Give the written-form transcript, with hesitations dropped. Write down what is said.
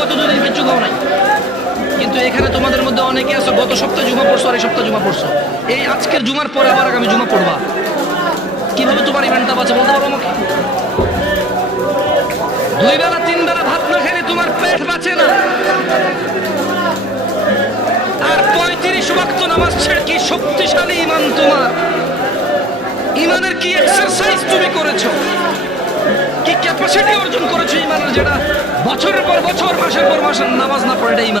গত দুদিন কিচ্ছু খাও নাই, কিন্তু এখানে তোমাদের মধ্যে অনেকে আছো গত সপ্তাহে জুমা পড়ছো আর এই সপ্তাহে জুমা পড়ছো, এই আজকের জুমার পরে আবার আগামী জুমা পড়বা। কিভাবে তোমার ইমানটা বাঁচে বলতে পারো আমাকে? 2 বেলা 3 বেলা ভাত না খেলে তোমার পেট বাঁচে না, আর 35 ওয়াক্ত নামাজ ছেড়ে কি শক্তিশালী ইমান তোমার? ইমানের কি এক্সারসাইজ তুমি করেছো, কি ক্যাপাসিটি অর্জন করেছো ইমানের, যেটা বছরের পর বছর মাসের পর মাস নামাজ না পড়ে এটা ইমান।